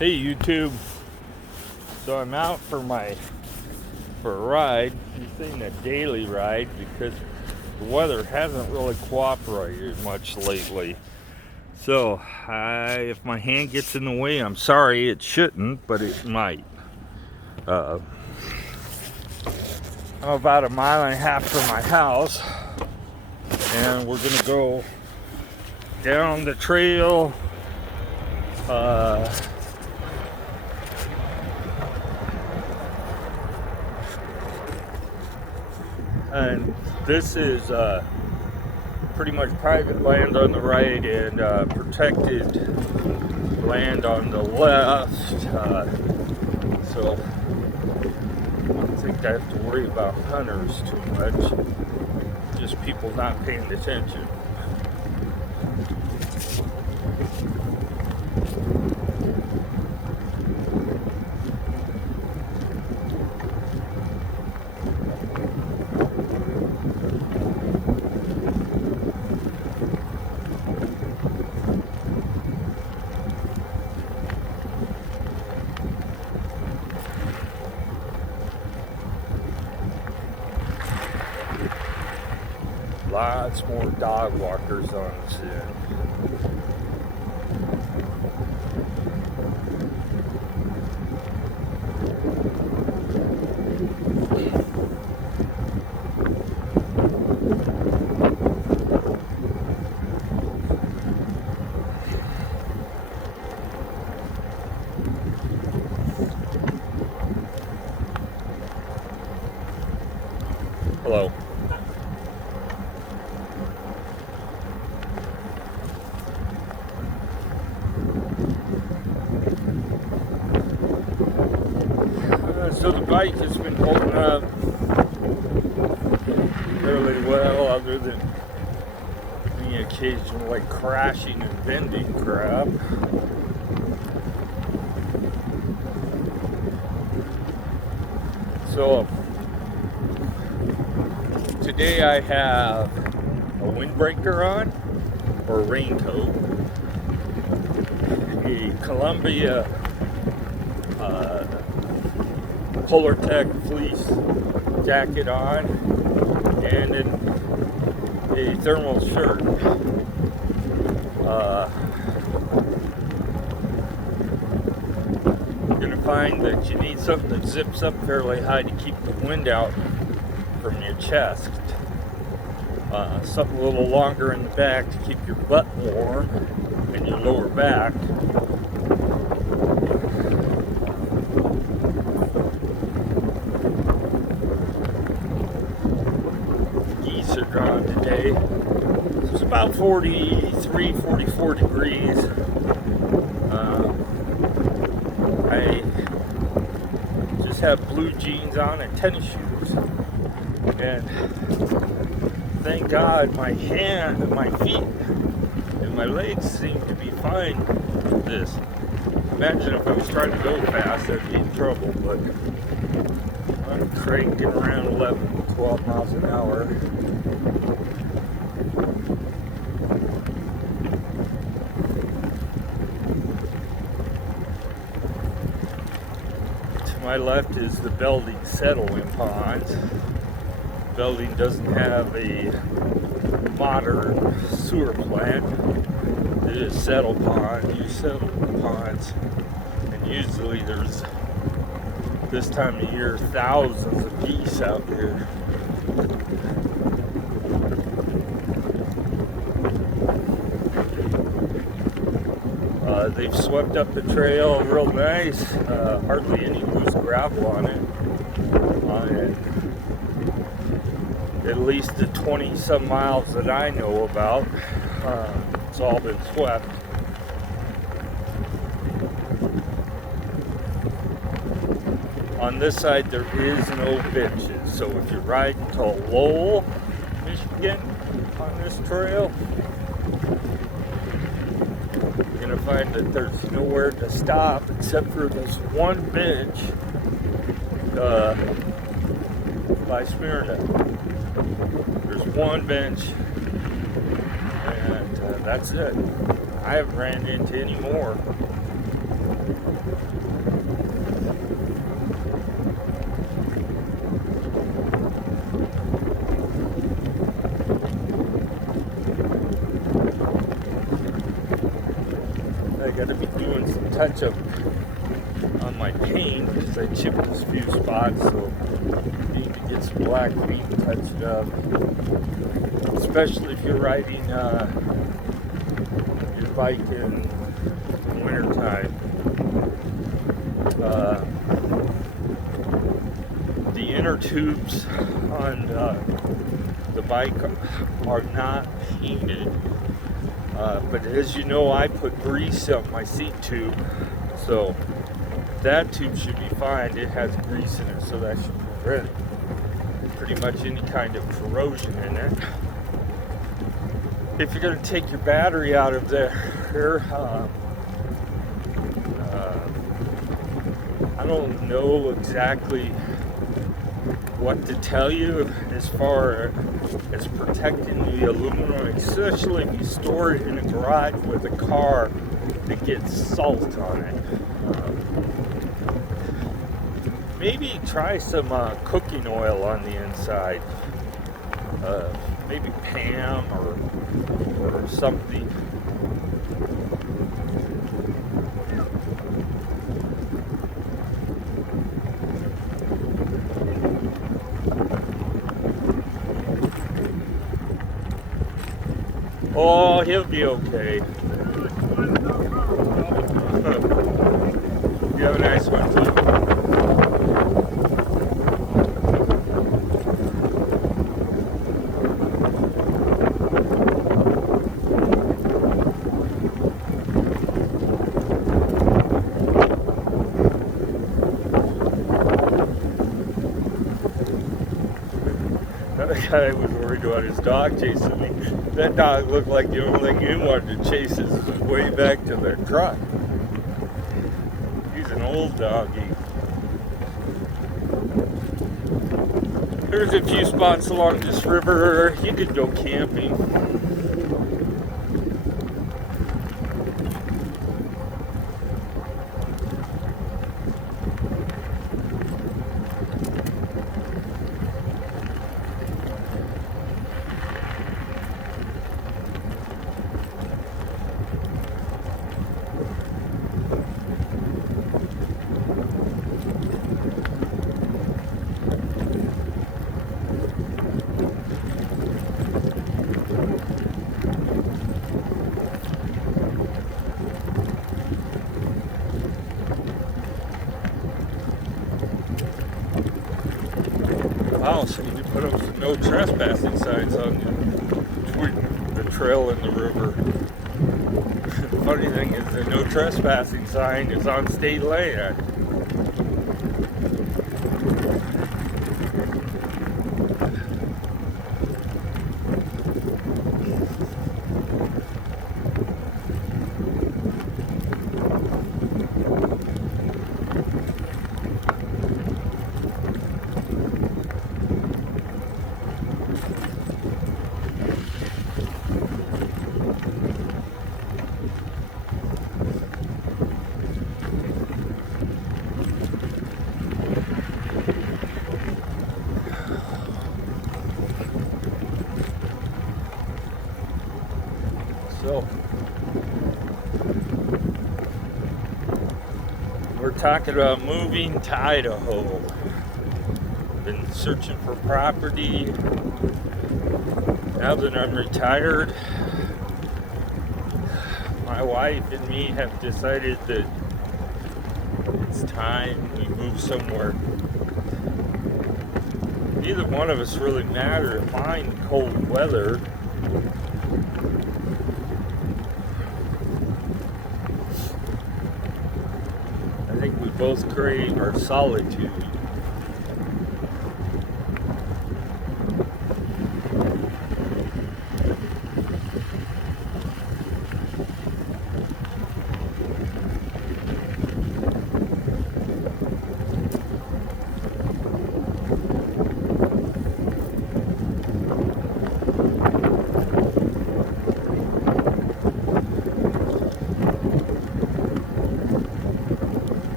Hey YouTube, so I'm out for a ride. I'm saying a daily ride because the weather hasn't really cooperated much lately. So if my hand gets in the way, I'm sorry. It shouldn't, but it might. I'm about 1.5 miles from my house, and we're gonna go down the trail. And this is pretty much private land on the right and protected land on the left. So I don't think I have to worry about hunters too much. Just people not paying attention. Lots more dog walkers on the scene. Hello. So the bike has been holding up fairly well, other than the occasional like crashing and bending crap. So today I have a windbreaker on, or a raincoat, a Columbia Polar Tech fleece jacket on, and a thermal shirt. You're gonna find that you need something that zips up fairly high to keep the wind out from your chest. Something a little longer in the back to keep your butt warm and your lower back. Geese are gone today. It's about 43, 44 degrees. I just have blue jeans on and tennis shoes. And thank God my hand and my feet and my legs seem to be fine with this. Imagine if I was trying to go fast, I'd be in trouble, but I'm cranking around 11, 12 miles an hour. To my left is the Belding settling ponds. Belding doesn't have a modern sewer plant. It is settle pond. You settle ponds, and usually there's, this time of year, thousands of geese out here. They've swept up the trail real nice. Hardly any loose gravel on it. At least the 20 some miles that I know about, it's all been swept. On this side there is no benches, so if you're riding to Lowell, Michigan on this trail, you're going to find that there's nowhere to stop except for this one bench by Smyrna. There's one bench, and that's it. I haven't ran into any more. I gotta be doing some touch-up on my paint because I chipped a few spots, so I need to get some black paint touched up. Especially if you're riding your bike in the wintertime. The inner tubes on the bike are not painted. But as you know, I put grease on my seat tube, so that tube should be fine. It has grease in it, so that should prevent pretty much any kind of corrosion in it. If you're going to take your battery out of there, I don't know exactly what to tell you as far as protecting the aluminum, especially if you store it in a garage with a car that gets salt on it. Maybe try some cooking oil on the inside. Maybe Pam or something. Oh, he'll be okay. You have a nice one too. That guy was worried about his dog chasing me. That dog looked like the only thing he wanted to chase his way back to the truck. He's an old doggy. There's a few spots along this river you could go camping. Wow, so you put up some no trespassing signs on between the trail and the river. The funny thing is the no trespassing sign is on state land. So, we're talking about moving to Idaho. Been searching for property. Now that I'm retired, my wife and me have decided that it's time we move somewhere. Neither one of us really mind cold weather. I think we both crave our solitude.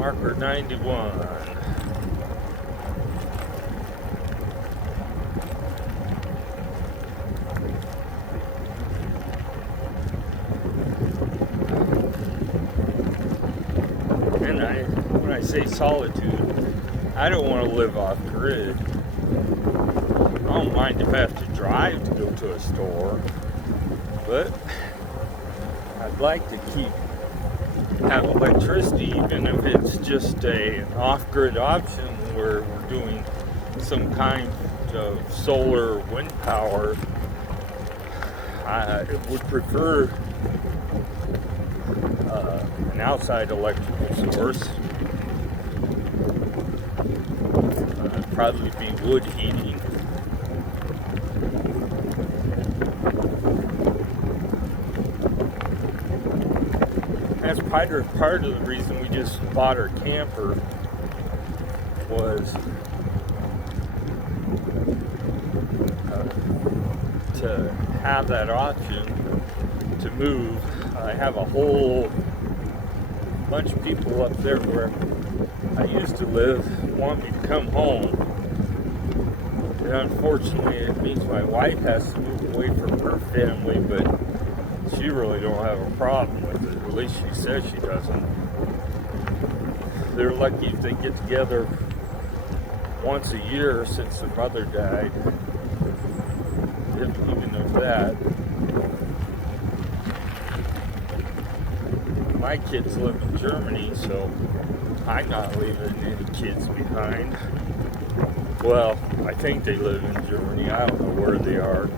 marker 91. And when I say solitude, I don't want to live off grid. I don't mind if I have to drive to go to a store, but I'd like to have electricity, even if it's just an off-grid option where we're doing some kind of solar or wind power. I would prefer an outside electrical source. Probably be wood heating. That's part of the reason we just bought our camper was to have that option to move. I have a whole bunch of people up there where I used to live want me to come home. And unfortunately, it means my wife has to move away from her family, but she really don't have a problem with it. At least she says she doesn't. They're lucky if they get together once a year since their mother died. Even if that. My kids live in Germany, so I'm not leaving any kids behind. Well, I think they live in Germany. I don't know where they are.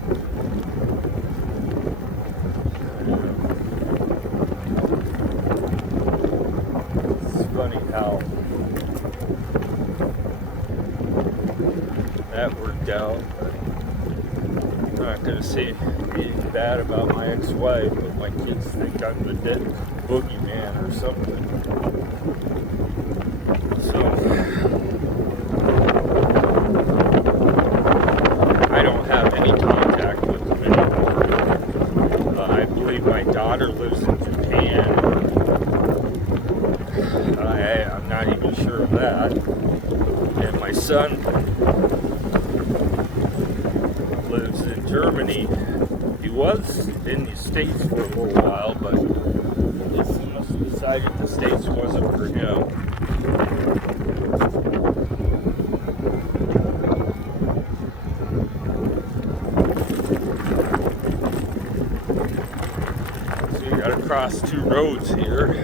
It's funny how that worked out. I'm not going to say anything bad about my ex-wife, but my kids think I'm the dead boogeyman or something. So, I don't have any contact with them anymore. I believe my daughter lives in Japan. I'm not even sure of that. And my son lives in Germany. He was in the States for a little while, but he must have decided the States wasn't for him. So you gotta cross two roads here.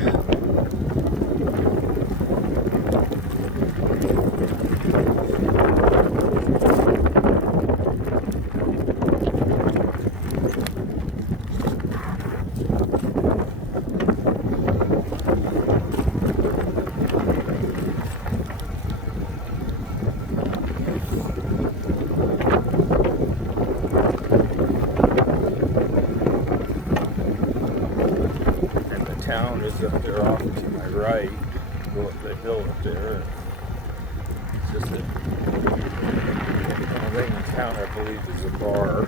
Town is up there off to my right. Go up the hill up there. It's just a thing in town, I believe, is a bar.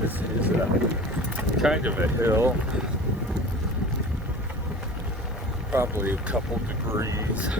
This is kind of a hill, probably a couple degrees.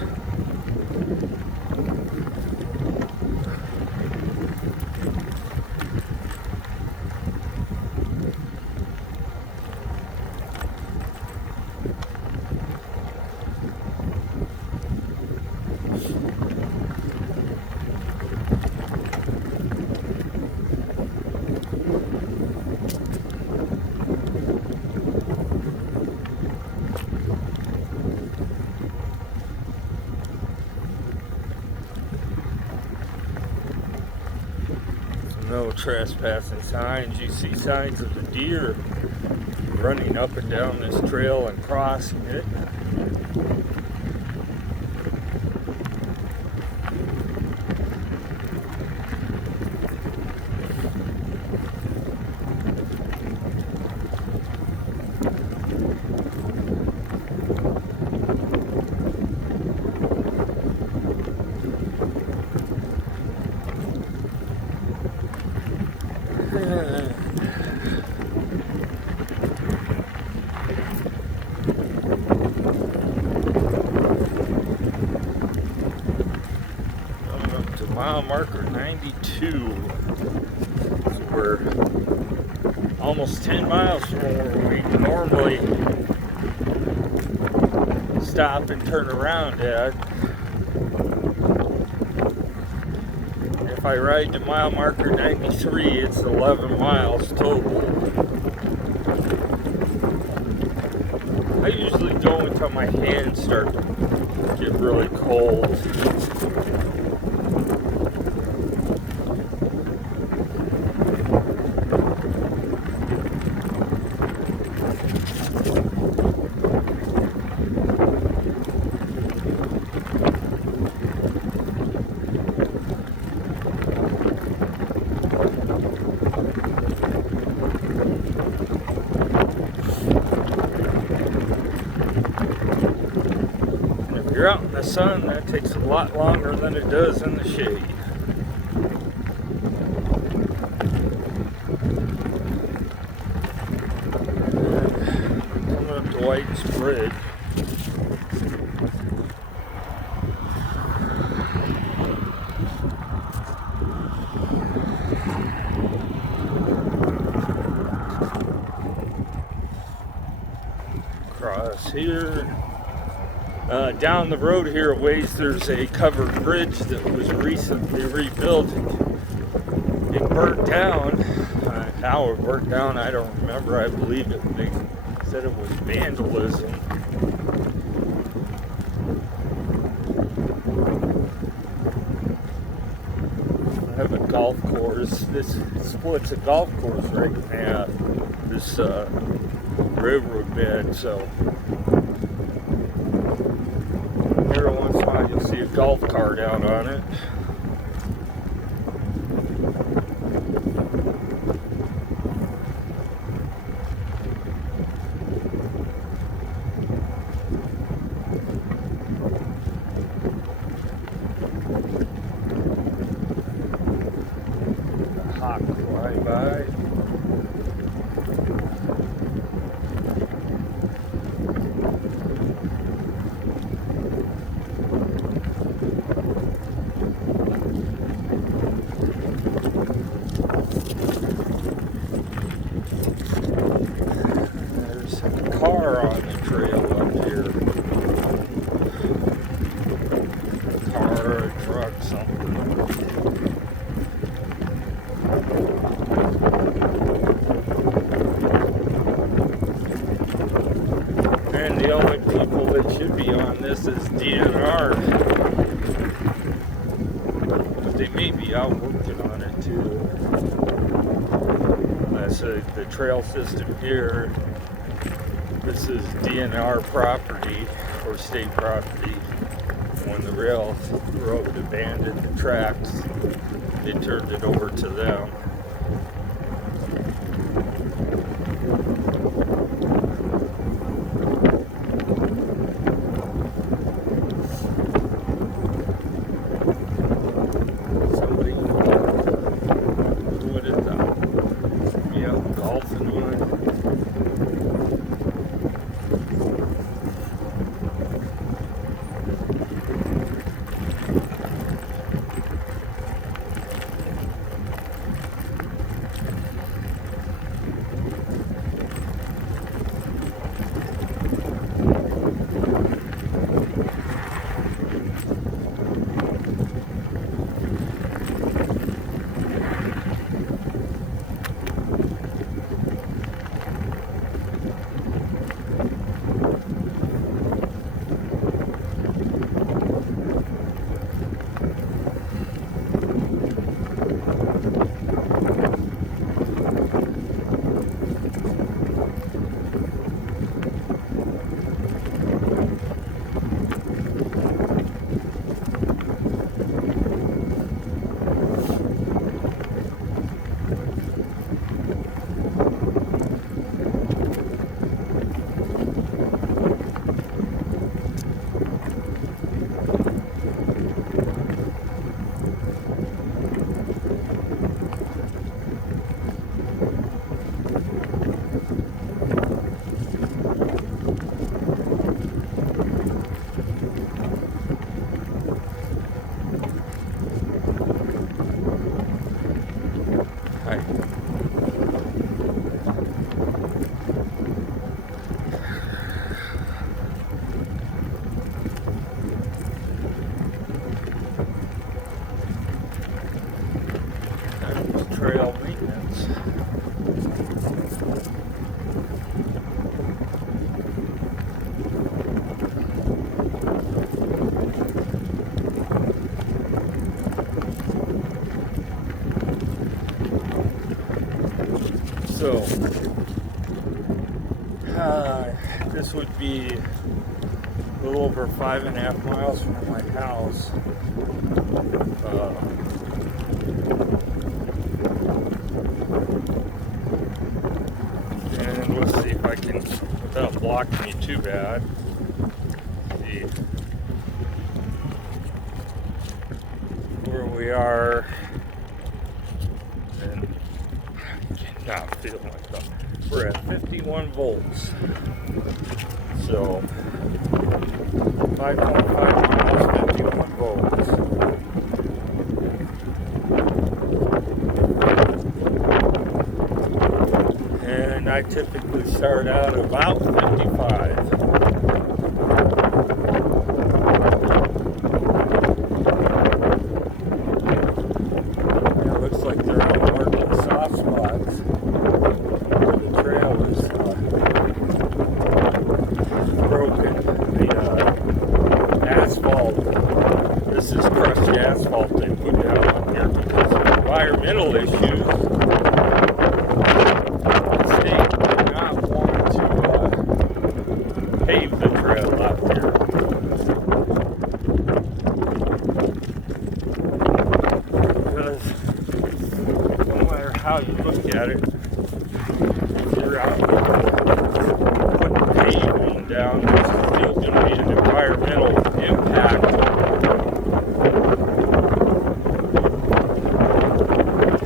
No trespassing signs. You see signs of the deer running up and down this trail and crossing it. mile marker 92. So we're almost 10 miles from where we normally stop and turn around at. If I ride to mile marker 93, it's 11 miles total. I usually go until my hands start to get really cold. If you're out in the sun, that takes a lot longer than it does in the shade. Coming up to White's Bridge. Across here. Down the road here a ways, there's a covered bridge that was recently rebuilt. It burnt down. How it burnt down, I don't remember. I believe it. They said it was vandalism. I have a golf course. This splits a golf course right in half. This railroad bed, so. Every once in a while you'll see a golf cart out on it. A hawk flying by. There's a car on the trail up here. A car or a truck, something. And the only people that should be on this is DNR. But they may be out working on it too. That's the trail system here. This is DNR property or state property. When the railroad abandoned the tracks, they turned it over to them. Somebody doing it now. Yeah, golfing one. This would be a little over 5.5 miles from my house. And we'll see if I can, without blocking me too bad. See where we are. And I cannot feel myself. We're at 51 volts. So 5.5 miles, 51 volts. And I typically start out about 55. It looks like they're all marking soft spots. The trail is broken. The asphalt, this is crushed asphalt they put down on here because of environmental issues. The state did not want to pave the trail out here. Because no matter how you look at it, you're out putting paving down, there's still going to be an environmental impact.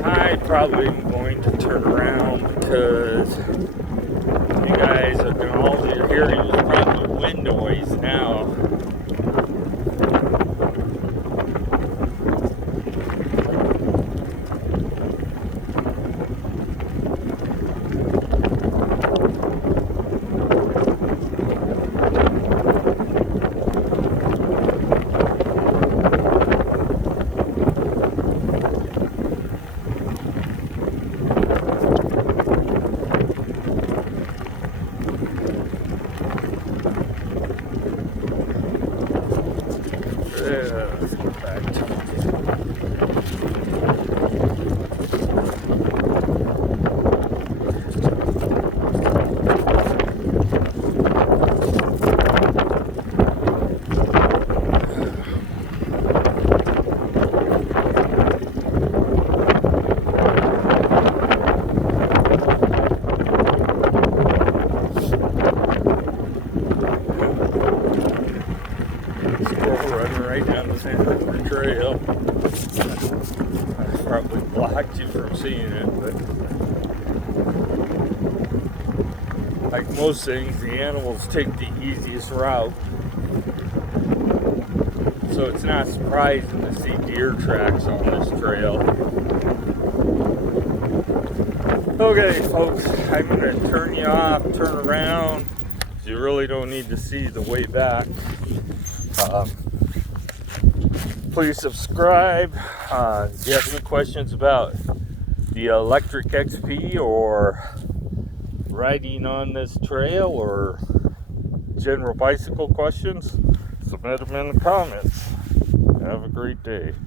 I probably am going to turn around because you guys are going to, all you're hearing is probably wind noise now. Let's go back to running right down the center of the trail. I probably blocked you from seeing it, but like most things, the animals take the easiest route. So it's not surprising to see deer tracks on this trail. Okay, folks, I'm going to turn you off, turn around. You really don't need to see the way back. Please subscribe. If you have any questions about the Electric XP or riding on this trail or general bicycle questions, submit them in the comments. Have a great day.